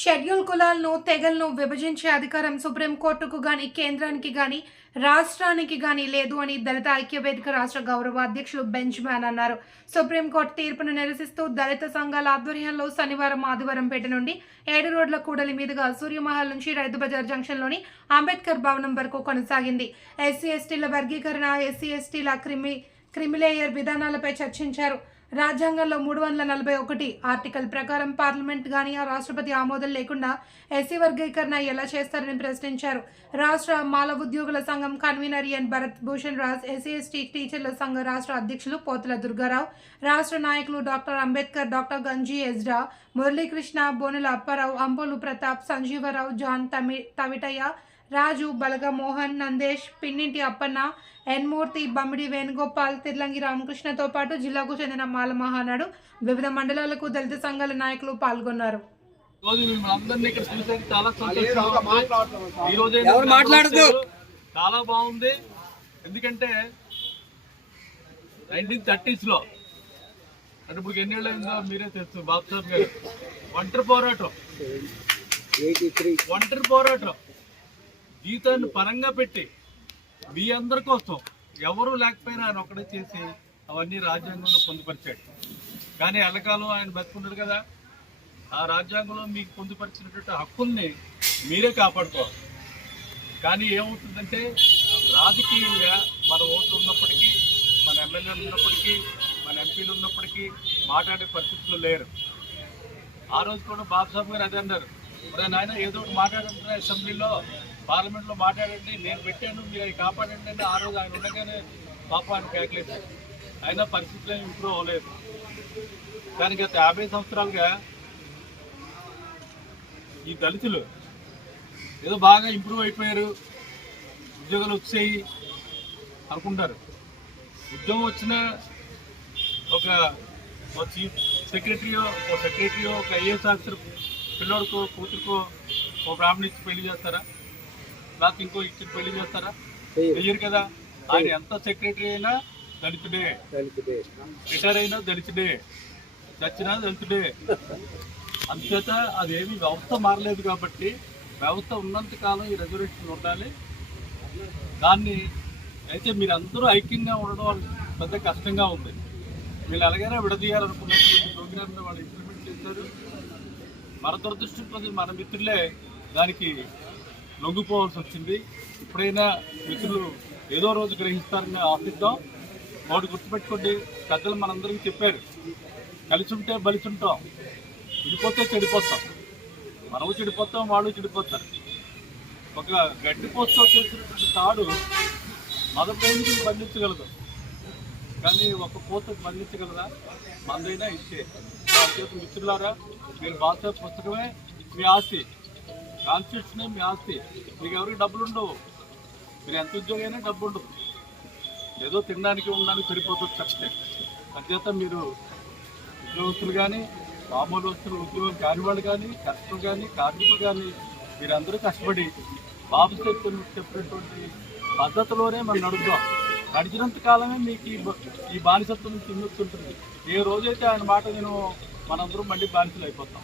Schedule కులాలను తెగలను విభజించే అధికారం సుప్రీంకోర్టుకు గాని కేంద్రానికి గాని రాష్ట్రానికి గాని లేదు అని దళిత ఐక్యవేదిక రాష్ట్ర గౌరవ అధ్యక్షులు బెంచ్మ్యాన్ అన్నారు. సుప్రీంకోర్టు తీర్పును నిరసిస్తూ దళిత సంఘాల ఆధ్వర్యంలో శనివారం ఆదివారం పేట నుండి 7 రోడ్ల కూడలి మీదుగా సూర్యమహల్ నుంచి రైతు బజార్ జంక్షన్లోని అంబేద్కర్ భవనం వరకు కొనసాగింది. ఎస్సీ ఎస్టీల వర్గీకరణ, ఎస్సీ ఎస్టీల క్రిమిలేయర్ విధానాలపై చర్చించారు. రాజ్యాంగంలో 341 ఆర్టికల్ ప్రకారం పార్లమెంట్ గానీ రాష్ట్రపతి ఆమోదం లేకుండా ఎస్సీ వర్గీకరణ ఎలా చేస్తారని ప్రశ్నించారు. రాష్ట్ర మాల ఉద్యోగుల సంఘం convener N Bharat Bhushan Raj, SC ST టీచర్ల సంఘ రాష్ట్ర అధ్యక్షులు పోతుల దుర్గారావు, రాష్ట్ర నాయకులు డాక్టర్ అంబేద్కర్, డాక్టర్ గంజీ ఎజ్రా, మురళీకృష్ణ, బోనుల అప్పారావు, అంపోలు ప్రతాప్, సంజీవరావు, జాన్ తవిటయ్య, రాజు, బలగ మోహన్, నందేష్, పిన్నింటి అప్పన్న, ఎన్మూర్తి, బమ్మిడి వేణుగోపాల్, తిర్లంగి రామకృష్ణతో పాటు జిల్లాకు చెందిన మాల మహానాడు వివిధ మండలాలకు దళిత సంఘాల నాయకులు పాల్గొన్నారు. చాలా బాగుంది. ఎందుకంటే 1930s లో అంటే ఇప్పుడు ఎన్నేళ్ళు అయిందో మీరే తెలుసు. బాబు సాబ్ గారు ఒంటరి పోరాటం జీతాన్ని పరంగా పెట్టి మీ అందరి కోసం ఎవరు లేకపోయినా ఆయన ఒక్కడే చేసి అవన్నీ రాజ్యాంగంలో పొందుపరిచాడు. కానీ ఎల్లకాలం ఆయన బతుకున్నాడు కదా, ఆ రాజ్యాంగంలో మీకు పొందుపరిచినటువంటి హక్కుల్ని మీరే కాపాడుకోవాలి. కానీ ఏమవుతుందంటే రాజకీయంగా మన ఓట్లు ఉన్నప్పటికీ, మన ఎమ్మెల్యేలు ఉన్నప్పటికీ, మన ఎంపీలు ఉన్నప్పటికీ మాట్లాడే పరిస్థితులు లేరు. ఆ రోజు కూడా బాబు సాబ్ గారు అదే అన్నారు, ఆయన ఏదో ఒకటి మాట్లాడుతున్నారు అసెంబ్లీలో, పార్లమెంట్లో మాట్లాడండి, నేను పెట్టాను, మీరు అవి కాపాడండి అంటే ఆ రోజు ఆయన ఉండగానే పాపాన్ని కేకలేశారు. అయినా పరిస్థితులు ఇంప్రూవ్ అవ్వలేదు. కానీ గత 50 సంవత్సరాలుగా ఈ దళితులు ఏదో బాగా ఇంప్రూవ్ అయిపోయారు, ఉద్యోగాలు వచ్చాయి అనుకుంటారు. ఉద్యోగం వచ్చిన ఒక చీఫ్ సెక్రటరీయో, ఒక ఐఏఎస్ ఆఫీసర్ పిల్లోడికో కూతురుకో ఒక బ్రాహ్మణ ఇచ్చి పెళ్లి చేస్తారా? లేకపోతే ఇంకో ఇచ్చి పెళ్లి చేస్తారా? చెయ్యరు కదా. ఆయన ఎంత సెక్రటరీ అయినా దళితుడే, రిటైర్ అయినా దళితుడే, చచ్చినా దళితుడే. అందుచేత అదేమి వ్యవస్థ మారలేదు. కాబట్టి వ్యవస్థ ఉన్నంత కాలం ఈ రిజర్వేషన్ ఉండాలి. దాన్ని అయితే మీరు అందరూ ఐక్యంగా ఉండడం పెద్ద కష్టంగా ఉంది. వీళ్ళు ఎలాగైనా విడదీయాలనుకున్నటువంటి ప్రోగ్రామ్ని వాళ్ళు ఇంప్లిమెంట్ చేశారు. మన దురదృష్టం మన మిత్రులే దానికి లొంగిపోవాల్సి వచ్చింది. ఇప్పుడైనా మిత్రులు ఏదో రోజు గ్రహిస్తారని ఆశిద్దాం. వాడు గుర్తుపెట్టుకోండి, పెద్దలు మనందరికీ చెప్పారు, కలిసి ఉంటే బలిసి ఉంటాం, విడిపోతే చెడిపోతాం. మనము చెడిపోతాం, వాళ్ళు చెడిపోతారు. ఒక గడ్డి పోస్తో చేసినటువంటి తాడు మొదటి బంధించగలదు, కానీ ఒక పోతకు బంధించగలదా? మందైనా ఇచ్చే. మిత్రులారా, మీరు భాష పుస్తకమే మీ ఆస్తి, కాన్స్టిట్యూషనే మీ ఆస్తి. మీకు ఎవరికి డబ్బులు ఉండవు, మీరు ఎంత ఉద్యోగం అయినా డబ్బు ఉండదు, ఏదో తినడానికి ఉండడానికి సరిపోతుంది తప్పితే. అంచేత మీరు ఉద్యోగస్తులు కానీ, మామూలు వస్తువులు ఉద్యోగం కాని వాళ్ళు కానీ, కష్టం కానీ, కార్మికులు కానీ మీరందరూ కష్టపడి బాబు చెప్పినటువంటి పద్ధతిలోనే మనం నడుద్దాం. నడిచినంత కాలమే మీకు ఈ బానిసత్వం నుంచి విముక్తి ఉంటుంది. ఏ రోజైతే ఆయన మాట నేను మనందరం మళ్ళీ బానిసలు అయిపోతాం.